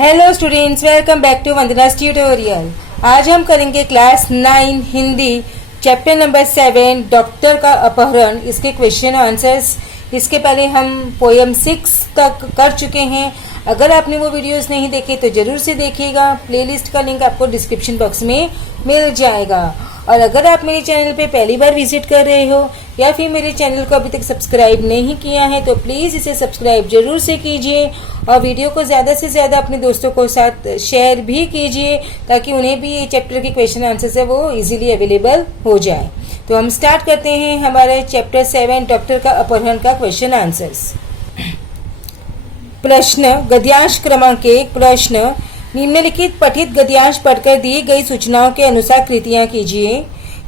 Hello students, welcome back to Vandana's tutorial. आज हम करेंगे class 9 Hindi chapter number 7 doctor का अपहरण, इसके क्वेश्चन आंसर्स। इसके पहले हम पोएम 6 तक कर चुके हैं। अगर आपने वो वीडियोस नहीं देखे तो जरूर से देखिएगा। प्लेलिस्ट का लिंक आपको डिस्क्रिप्शन बॉक्स में मिल जाएगा। और अगर आप मेरे चैनल पे पहली बार विजिट कर रहे हो या फिर मेरे चैनल को अभी तक सब्सक्राइब नहीं किया है तो प्लीज़ इसे सब्सक्राइब जरूर से कीजिए और वीडियो को ज़्यादा से ज़्यादा अपने दोस्तों को साथ शेयर भी कीजिए ताकि उन्हें भी ये चैप्टर के क्वेश्चन आंसर है वो इजीली अवेलेबल हो जाए। तो हम स्टार्ट करते हैं हमारे चैप्टर 7 डॉक्टर का अपहरण का क्वेश्चन आंसर्स। प्रश्न गद्यांश क्रमांक 1। प्रश्न निम्नलिखित पठित गद्यांश पढ़कर दी गई सूचनाओं के अनुसार कृतियां कीजिए।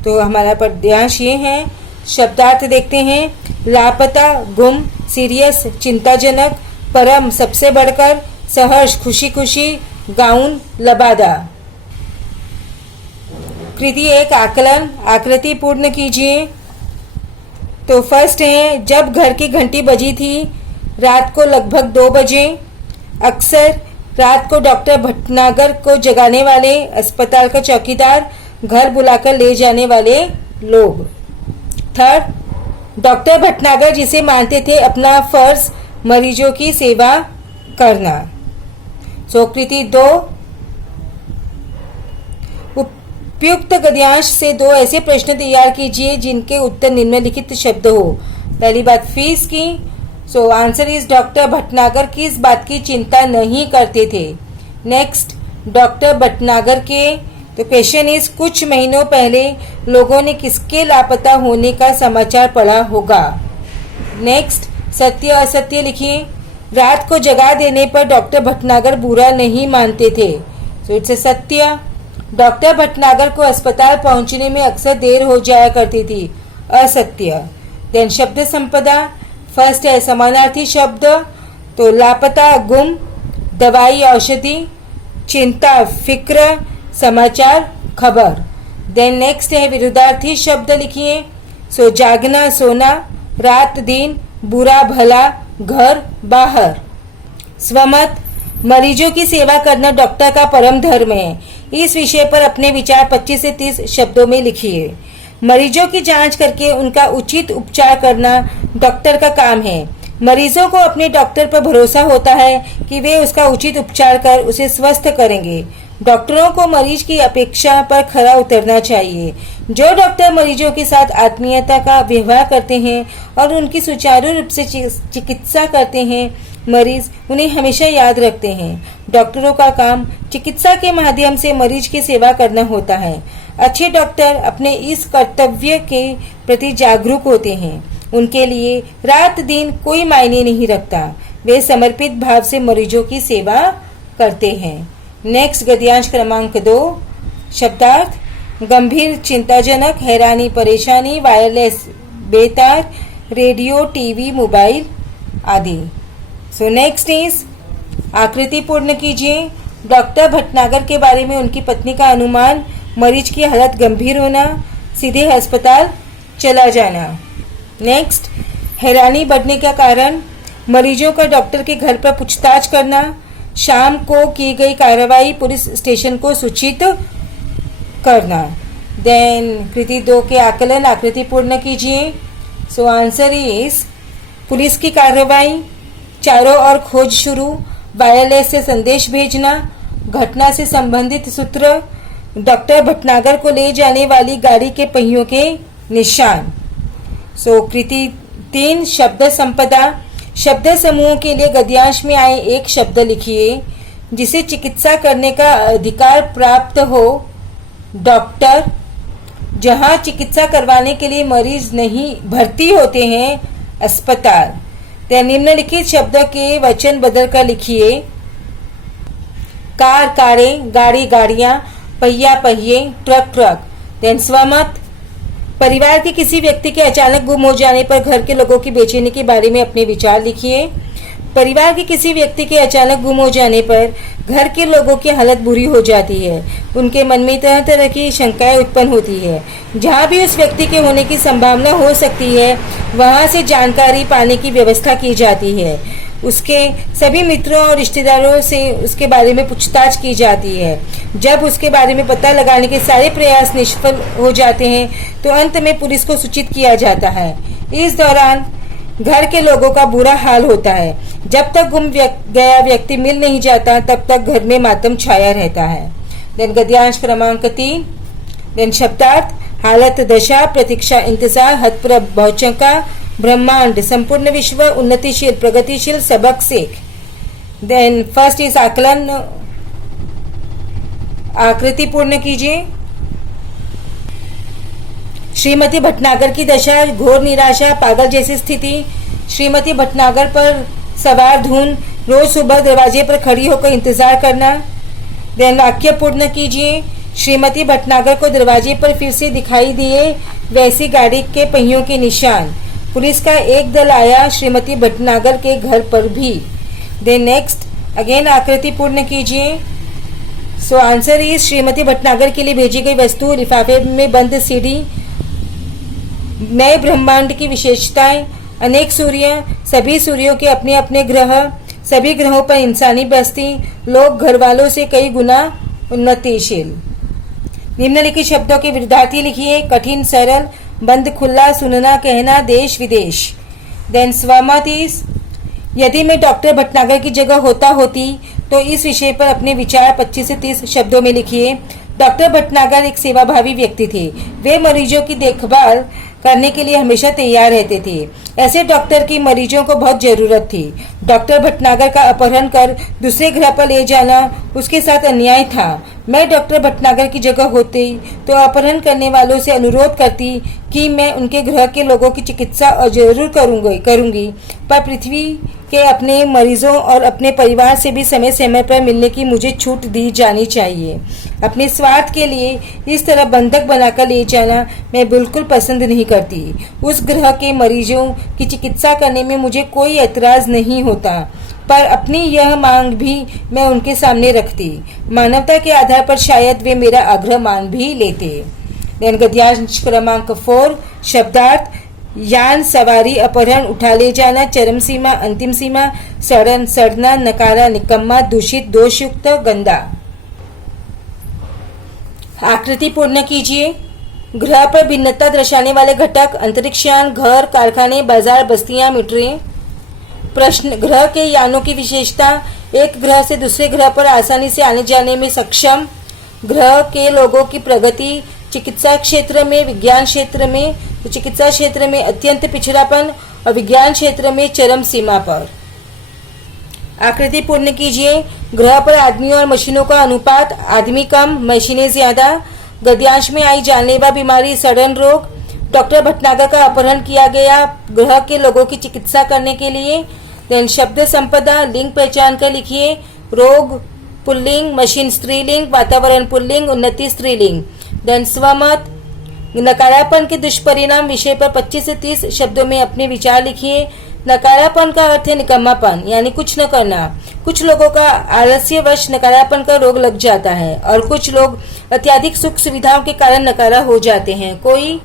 तो हमारा पद्यांश ये है। शब्दार्थ देखते हैं। लापता, गुम, सीरियस चिंताजनक, परम सबसे बढ़कर, सहर्ष खुशी खुशी, गाउन लबादा। कृति 1 आकलन। आकृति पूर्ण कीजिए। तो फर्स्ट है जब घर की घंटी बजी थी रात को लगभग 2 बजे। अक्सर रात को डॉक्टर भटनागर को जगाने वाले, अस्पताल का चौकीदार, घर बुलाकर ले जाने वाले लोग। थर्ड डॉक्टर भटनागर जिसे मानते थे अपना फर्ज मरीजों की सेवा करना। कृति 2 उपयुक्त गद्यांश से 2 ऐसे प्रश्न तैयार कीजिए जिनके उत्तर निम्नलिखित शब्द हो। पहली बात फीस की। आंसर इज डॉक्टर भटनागर किस बात की चिंता नहीं करते थे। नेक्स्ट डॉक्टर भटनागर के। तो क्वेश्चन इज कुछ महीनों पहले लोगों ने किसके लापता होने का समाचार पढ़ा होगा। नेक्स्ट सत्य असत्य लिखिए। रात को जगा देने पर डॉक्टर भटनागर बुरा नहीं मानते थे। इट्स सत्य। डॉक्टर भटनागर को अस्पताल पहुंचने में अक्सर देर हो जाया करती थी। असत्य। देन शब्द संपदा। फर्स्ट है समानार्थी शब्द। तो लापता गुम, दवाई औषधि, चिंता फिक्र, समाचार खबर। देन नेक्स्ट है विरुद्धार्थी शब्द लिखिए। जागना सोना, रात दिन, बुरा भला, घर बाहर। स्वमत मरीजों की सेवा करना डॉक्टर का परम धर्म है। इस विषय पर अपने विचार 25 से 30 शब्दों में लिखिए। मरीजों की जांच करके उनका उचित उपचार करना डॉक्टर का काम है। मरीजों को अपने डॉक्टर पर भरोसा होता है कि वे उसका उचित उपचार कर उसे स्वस्थ करेंगे। डॉक्टरों को मरीज की अपेक्षा पर खरा उतरना चाहिए। जो डॉक्टर मरीजों के साथ आत्मीयता का व्यवहार करते हैं और उनकी सुचारू रूप से चिकित्सा करते हैं, मरीज उन्हें हमेशा याद रखते हैं। डॉक्टरों का काम चिकित्सा के माध्यम से मरीज की सेवा करना होता है। अच्छे डॉक्टर अपने इस कर्तव्य के प्रति जागरूक होते हैं। उनके लिए रात दिन कोई मायने नहीं रखता। वे समर्पित भाव से मरीजों की सेवा करते हैं। नेक्स्ट गद्यांश क्रमांक 2। शब्दार्थ गंभीर चिंताजनक, हैरानी परेशानी, वायरलेस बेतार, रेडियो टीवी मोबाइल आदि। नेक्स्ट इज आकृति पूर्ण कीजिए। डॉक्टर भटनागर के बारे में उनकी पत्नी का अनुमान, मरीज की हालत गंभीर होना, सीधे अस्पताल चला जाना। नेक्स्ट हैरानी बढ़ने का कारण, मरीजों का डॉक्टर के घर पर पूछताछ करना, शाम को की गई कार्रवाई पुलिस स्टेशन को सूचित करना। देन कृति 2 के आकलन आकृति पूर्ण कीजिए। आंसर इज पुलिस की कार्रवाई, चारों ओर खोज शुरू, वायरलेस से संदेश भेजना, घटना से संबंधित सूत्र, डॉक्टर भटनागर को ले जाने वाली गाड़ी के पहियों के निशान। कृति 3 शब्द संपदा। शब्द समूह के लिए गद्यांश में आए एक शब्द लिखिए जिसे चिकित्सा करने का अधिकार प्राप्त हो। डॉक्टर जहां चिकित्सा करवाने के लिए मरीज नहीं भर्ती होते हैं, अस्पताल। निम्नलिखित शब्द के वचन बदल कर लिखिए। कार कारें, गाड़ी गाड़ियां, पहिया पहिए, ट्रक ट्रक। स्वमत परिवार के किसी व्यक्ति के अचानक गुम हो जाने पर घर के लोगों की बेचैनी के बारे में अपने विचार लिखिए। परिवार के किसी व्यक्ति के अचानक गुम हो जाने पर घर के लोगों की हालत बुरी हो जाती है। उनके मन में तरह तरह की शंकाएं उत्पन्न होती है। जहां भी उस व्यक्ति के होने की संभावना हो सकती है वहां से जानकारी पाने की व्यवस्था की जाती है। उसके सभी मित्रों और रिश्तेदारों से उसके बारे में पूछताछ की जाती है। जब उसके बारे में पता लगाने के सारे प्रयास निष्फल हो जाते हैं तो अंत में पुलिस को सूचित किया जाता है। इस दौरान घर के लोगों का बुरा हाल होता है। जब तक गुम गया व्यक्ति मिल नहीं जाता तब तक घर में मातम छाया रहता है। देन गद्यांश क्रमांक 3। देन शब्दार्थ हालत, दशा, प्रतीक्षा, इंतजार, हतप्रभ, भौचका, ब्रह्मांड, संपूर्ण विश्व, उन्नतिशील, प्रगतिशील, सबक, सीख। देन फर्स्ट इज आकलन, आकृति पूर्ण कीजिए। श्रीमती भटनागर की दशा, घोर निराशा, पागल जैसी स्थिति। श्रीमती भटनागर पर सवार धुन, रोज सुबह दरवाजे पर खड़ी होकर इंतजार करना। देन वाक्य पूर्ण कीजिए। श्रीमती भटनागर को दरवाजे पर फिर से दिखाई दिए वैसी गाड़ी के पहियों के निशान। पुलिस का एक दल आया श्रीमती भटनागर के घर पर भी। देन नेक्स्ट अगेन आकृति पूर्ण कीजिए। So answer is Shrimati Bhatnagar के लिए भेजी गई वस्तु, लिफाफे में बंद सीढ़ी, नए ब्रह्मांड की विशेषताएं, अनेक सूर्य, सभी सूर्यों के अपने अपने ग्रह, सभी ग्रहों पर इंसानी बस्ती, लोग घर वालों से कई गुना उन्नतिशील। निम्नलिखित शब्दों के विरुद्धार्थी लिखिए। कठिन, सरल, बंद, खुला, सुनना, कहना, देश, विदेश। देन स्वमतिस, यदि मैं डॉक्टर भटनागर की जगह होती तो इस विषय पर अपने विचार 25 से 30 शब्दों में लिखिए। डॉक्टर भटनागर एक सेवाभावी व्यक्ति थे। वे मरीजों की देखभाल करने के लिए हमेशा तैयार रहते थे। ऐसे डॉक्टर की मरीजों को बहुत जरूरत थी। डॉक्टर भटनागर का अपहरण कर दूसरे ग्रह पर ले जाना उसके साथ अन्याय था। मैं डॉक्टर भटनागर की जगह होती तो अपहरण करने वालों से अनुरोध करती कि मैं उनके ग्रह के लोगों की चिकित्सा जरूर करूंगी, पर पृथ्वी के अपने मरीजों और अपने परिवार से भी समय समय पर मिलने की मुझे छूट दी जानी चाहिए। अपने स्वार्थ के लिए इस तरह बंधक बनाकर ले जाना मैं बिल्कुल पसंद नहीं करती। उस ग्रह के मरीजों की चिकित्सा करने में मुझे कोई ऐतराज नहीं होता, पर अपनी यह मांग भी मैं उनके सामने रखती। मानवता के आधार पर शायद वे मेरा आग्रह मान भी लेते। गद्यांश क्रमांक 4 शब्दार्थ यान, सवारी, अपहरण, उठा ले जाना, चरम सीमा, अंतिम सीमा, सड़न, सड़ना, नकारा, निकम्मा, दूषित, दोषयुक्त, गंदा। आकृति पूर्ण कीजिए। ग्रह पर भिन्नता दर्शाने वाले घटक, अंतरिक्षयान, घर, कारखाने, बाजार, बस्तियां, मीटरें। प्रश्न, ग्रह के यानों की विशेषता, एक ग्रह से दूसरे ग्रह पर आसानी से आने जाने में सक्षम। ग्रह के लोगों की प्रगति, चिकित्सा क्षेत्र में, विज्ञान क्षेत्र में, तो चिकित्सा क्षेत्र में अत्यंत पिछड़ापन और विज्ञान क्षेत्र में चरम सीमा पर। आकृति पूर्ण कीजिए। ग्रह पर आदमियों और मशीनों का अनुपात, आदमी कम, मशीनें ज्यादा। गद्यांश में आई जानलेवा बीमारी, सड़न रोग। डॉक्टर भटनागर का अपहरण किया गया ग्रह के लोगों की चिकित्सा करने के लिए। देन शब्द संपदा, लिंग पहचान कर लिखिए। रोग पुल्लिंग, मशीन स्त्रीलिंग, वातावरण पुल्लिंग, उन्नति स्त्रीलिंग। देन स्वमत, नकारापन के दुष्परिणाम विषय पर 25 से 30 शब्दों में अपने विचार लिखिए। नकारापन का अर्थ है निकम्मापन, यानी कुछ न करना। कुछ लोगों का आलस्यवश नकारापन का रोग लग जाता है और कुछ लोग अत्यधिक सुख सुविधाओं के कारण नकारा हो जाते हैं। कोई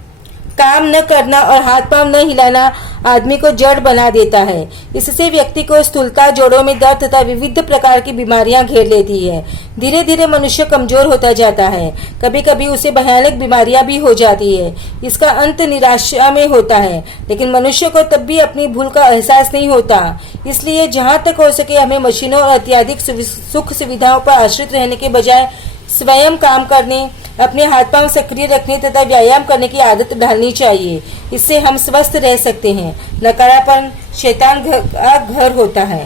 काम न करना और हाथ पांव न हिलाना आदमी को जड़ बना देता है। इससे व्यक्ति को स्थूलता, जोड़ों में दर्द तथा विविध प्रकार की बीमारियां घेर लेती है। धीरे धीरे मनुष्य कमजोर होता जाता है। कभी कभी उसे भयानक बीमारियां भी हो जाती है। इसका अंत निराशा में होता है, लेकिन मनुष्य को तब भी अपनी भूल का एहसास नहीं होता। इसलिए जहां तक हो सके हमें मशीनों और अत्यधिक सुख सुविधाओं पर आश्रित रहने के बजाय स्वयं काम करने, अपने हाथ पांव सक्रिय रखने तथा व्यायाम करने की आदत डालनी चाहिए। इससे हम स्वस्थ रह सकते हैं। नकारापन शैतान का घर होता है।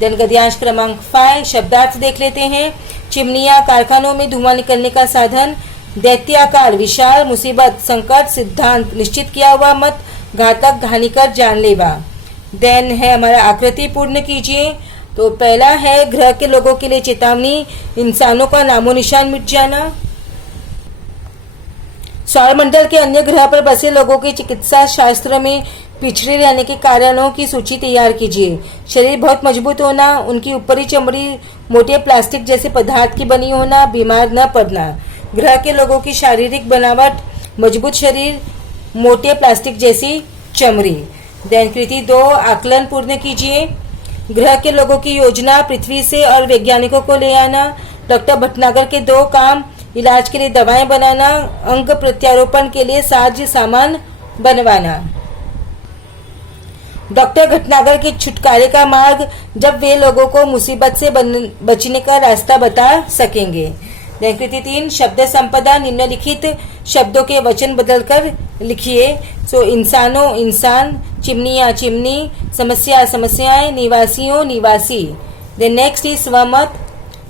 दिन गद्यांश क्रमांक 5 शब्दार्थ देख लेते हैं। चिमनियां, कारखानों में धुआं निकलने का साधन। दैत्याकार, विशाल, मुसीबत, संकट, सिद्धांत, निश्चित किया हुआ मत, घातक, हानिकर, जानलेवा। देन है हमारा आकृति पूर्ण कीजिए। तो पहला है ग्रह के लोगों के लिए चेतावनी, इंसानों का नामो निशान मिट जाना। सौरमंडल के अन्य ग्रह पर बसे लोगों के चिकित्सा शास्त्र में पिछड़े रहने के कारणों की सूची तैयार कीजिए। शरीर बहुत मजबूत होना, उनकी ऊपरी चमड़ी मोटे प्लास्टिक जैसे पदार्थ की बनी होना, बीमार न पड़ना। ग्रह के लोगों की शारीरिक बनावट, मजबूत शरीर, मोटे प्लास्टिक जैसी चमड़ी। दैन कृति 2 आकलन पूर्ण कीजिए। ग्रह के लोगों की योजना, पृथ्वी से और वैज्ञानिकों को ले आना। डॉक्टर भटनागर के 2 काम, इलाज के लिए दवाएं बनाना, अंग प्रत्यारोपण के लिए साज सामान बनवाना। डॉक्टर भटनागर के छुटकारे का मार्ग, जब वे लोगों को मुसीबत से बचने का रास्ता बता सकेंगे। कृति 3, शब्द संपदा, निम्नलिखित शब्दों के वचन बदलकर लिखिए। इंसानों इंसान, चिमनियाँ चिमनी, समस्या समस्याएं, निवासियों निवासी। नेक्स्ट इज स्वमत।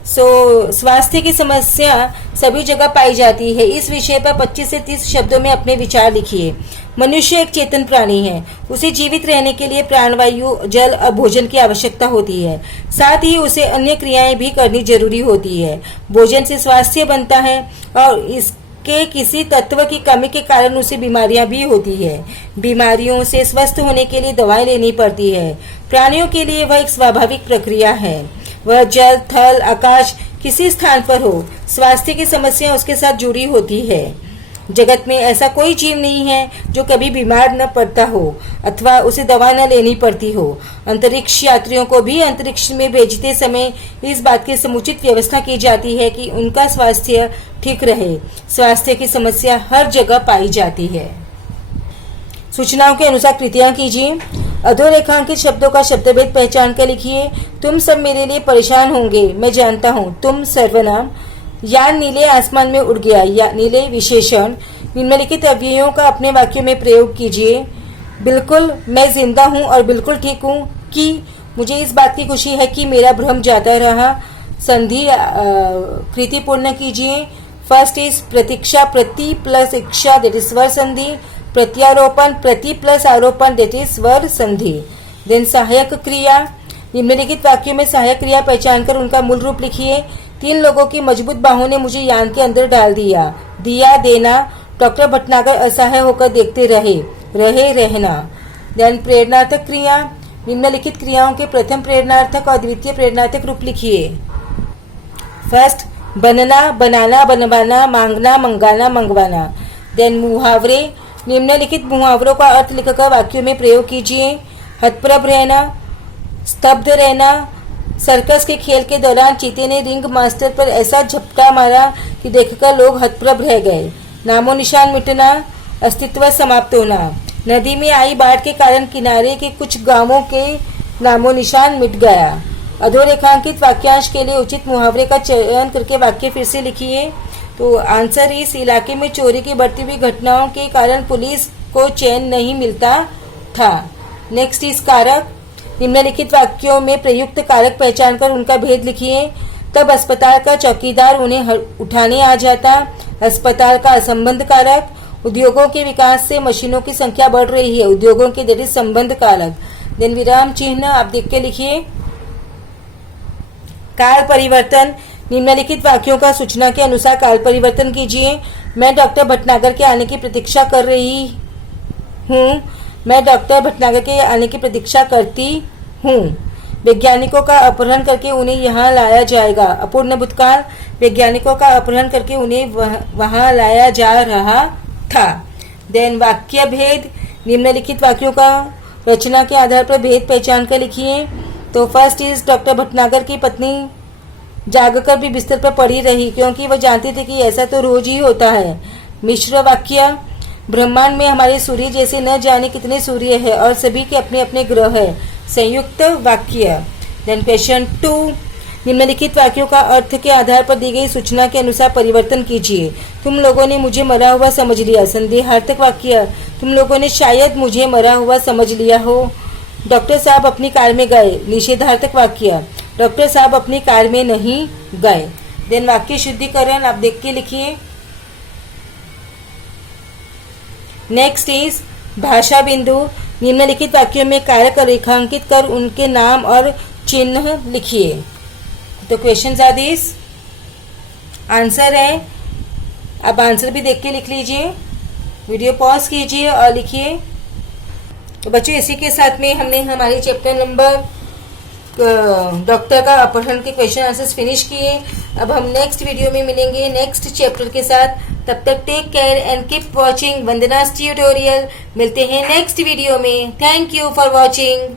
स्वास्थ्य की समस्या सभी जगह पाई जाती है। इस विषय पर 25 से 30 शब्दों में अपने विचार लिखिए। मनुष्य एक चेतन प्राणी है। उसे जीवित रहने के लिए प्राणवायु, जल और भोजन की आवश्यकता होती है। साथ ही उसे अन्य क्रियाएं भी करनी जरूरी होती है। भोजन से स्वास्थ्य बनता है और इसके किसी तत्व की कमी के कारण उसे बीमारियां भी होती है। बीमारियों से स्वस्थ होने के लिए दवाएं लेनी पड़ती है। प्राणियों के लिए वह एक स्वाभाविक प्रक्रिया है। वह जल, थल, आकाश किसी स्थान पर हो, स्वास्थ्य की समस्या उसके साथ जुड़ी होती है। जगत में ऐसा कोई जीव नहीं है जो कभी बीमार न पड़ता हो अथवा उसे दवा न लेनी पड़ती हो। अंतरिक्ष यात्रियों को भी अंतरिक्ष में भेजते समय इस बात की समुचित व्यवस्था की जाती है कि उनका स्वास्थ्य ठीक रहे। स्वास्थ्य की समस्या हर जगह पाई जाती है। सूचनाओं के अनुसार कृतियां कीजिए। अधोरेखांकित शब्दों का शब्दभेद पहचान कर लिखिए। तुम सब मेरे लिए परेशान होंगे, मैं जानता हूँ। तुम सर्वनाम। यान नीले आसमान में उड़ गया, या नीले विशेषण। निम्नलिखित अव्ययों का अपने वाक्यों में प्रयोग कीजिए। बिल्कुल, मैं जिंदा हूँ और बिल्कुल ठीक हूँ। कि मुझे इस बात की खुशी है कि मेरा भ्रम जाता रहा। संधि कृति पूर्ण कीजिए। फर्स्ट इज प्रतीक्षा, प्रति प्लस इच्छा, दैट इज स्वर संधि। प्रत्यारोपण, प्रति प्लस आरोपण, दैट इज स्वर संधि। देन सहायक क्रिया। निम्नलिखित वाक्यों में सहायक क्रिया पहचान कर उनका मूल रूप लिखिए। 3 लोगों की मजबूत बाहों ने मुझे यान के अंदर डाल दिया। दिया, देना। डॉक्टर भटनागर असहाय होकर देखते रहे। रहे, रहना। देन प्रेरणार्थक क्रिया। निम्नलिखित क्रियाओं के प्रथम प्रेरणार्थक और द्वितीय प्रेरणार्थक रूप लिखिए। फर्स्ट, बनना, बनाना, बनवाना, मांगना, मंगाना, मंगवाना। देन मुहावरे। निम्नलिखित मुहावरों का अर्थ लिखकर वाक्यों में प्रयोग कीजिए। हतप्रभ रहना, स्तब्ध रहना। सर्कस के खेल के दौरान चीते ने रिंग मास्टर पर ऐसा झपटा मारा कि देखकर लोग हतप्रभ रह गए। नामो निशान मिटना, अस्तित्व समाप्त होना। नदी में आई बाढ़ के कारण किनारे के कुछ गांवों के नामो निशान मिट गया। अधोरेखांकित वाक्यांश के लिए उचित मुहावरे का चयन करके वाक्य फिर से लिखिए। तो आंसर, इस इलाके में चोरी की बढ़ती हुई घटनाओं के कारण पुलिस को चैन नहीं मिलता था। नेक्स्ट इस कारक। निम्नलिखित वाक्यों में प्रयुक्त कारक पहचान कर उनका भेद लिखिए। तब अस्पताल का चौकीदार उन्हें उठाने आ जाता। अस्पताल का असंबंध कारक। उद्योगों के विकास से मशीनों की संख्या बढ़ रही है। उद्योगों के दैट इज संबंध कारक। देन विराम चिन्ह आप देख के लिखिए। काल परिवर्तन। निम्नलिखित वाक्यों का सूचना के अनुसार काल परिवर्तन कीजिए। मैं डॉक्टर भटनागर के आने की प्रतीक्षा कर रही हूँ। मैं डॉक्टर भटनागर के आने की प्रतीक्षा करती हूँ। वैज्ञानिकों का अपहरण करके उन्हें यहाँ लाया जाएगा। अपूर्ण भूतकाल। वैज्ञानिकों का अपहरण करके उन्हें वहाँ लाया जा रहा था। देन वाक्य भेद। निम्नलिखित वाक्यों का रचना के आधार पर भेद पहचान कर लिखिए। तो फर्स्ट इज डॉक्टर भटनागर की पत्नी जागकर भी बिस्तर पर पड़ी रही क्योंकि वह जानती थी कि ऐसा तो रोज ही होता है। मिश्र वाक्य। ब्रह्मांड में हमारे सूर्य जैसे न जाने कितने सूर्य है और सभी के अपने अपने ग्रह है। संयुक्त वाक्य। Then question 2। निम्नलिखित वाक्यों का अर्थ के आधार पर दी गई सूचना के अनुसार परिवर्तन कीजिए। तुम लोगों ने मुझे मरा हुआ समझ लिया। संदेहार्थक वाक्य। तुम लोगों ने शायद मुझे मरा हुआ समझ लिया हो। डॉक्टर साहब अपनी कार में गए। निषेधार्थक वाक्य। डॉक्टर साहब अपनी कार में नहीं गए। देन वाक्य शुद्धिकरण आप देख के लिखिए। नेक्स्ट इज भाषा बिंदु। निम्नलिखित वाक्यों में कारक रेखांकित कर उनके नाम और चिन्ह लिखिए। तो क्वेश्चन आर दिस। आंसर है, आप आंसर भी देख के लिख लीजिए। वीडियो पॉज कीजिए और लिखिए। तो बच्चों, इसी के साथ में हमने हमारे चैप्टर नंबर डॉक्टर का अपहरण के क्वेश्चन आंसर्स फिनिश किए। अब हम नेक्स्ट वीडियो में मिलेंगे नेक्स्ट चैप्टर के साथ। तब तक take care and keep watching Vandana's tutorial. मिलते हैं नेक्स्ट वीडियो में। Thank you for watching.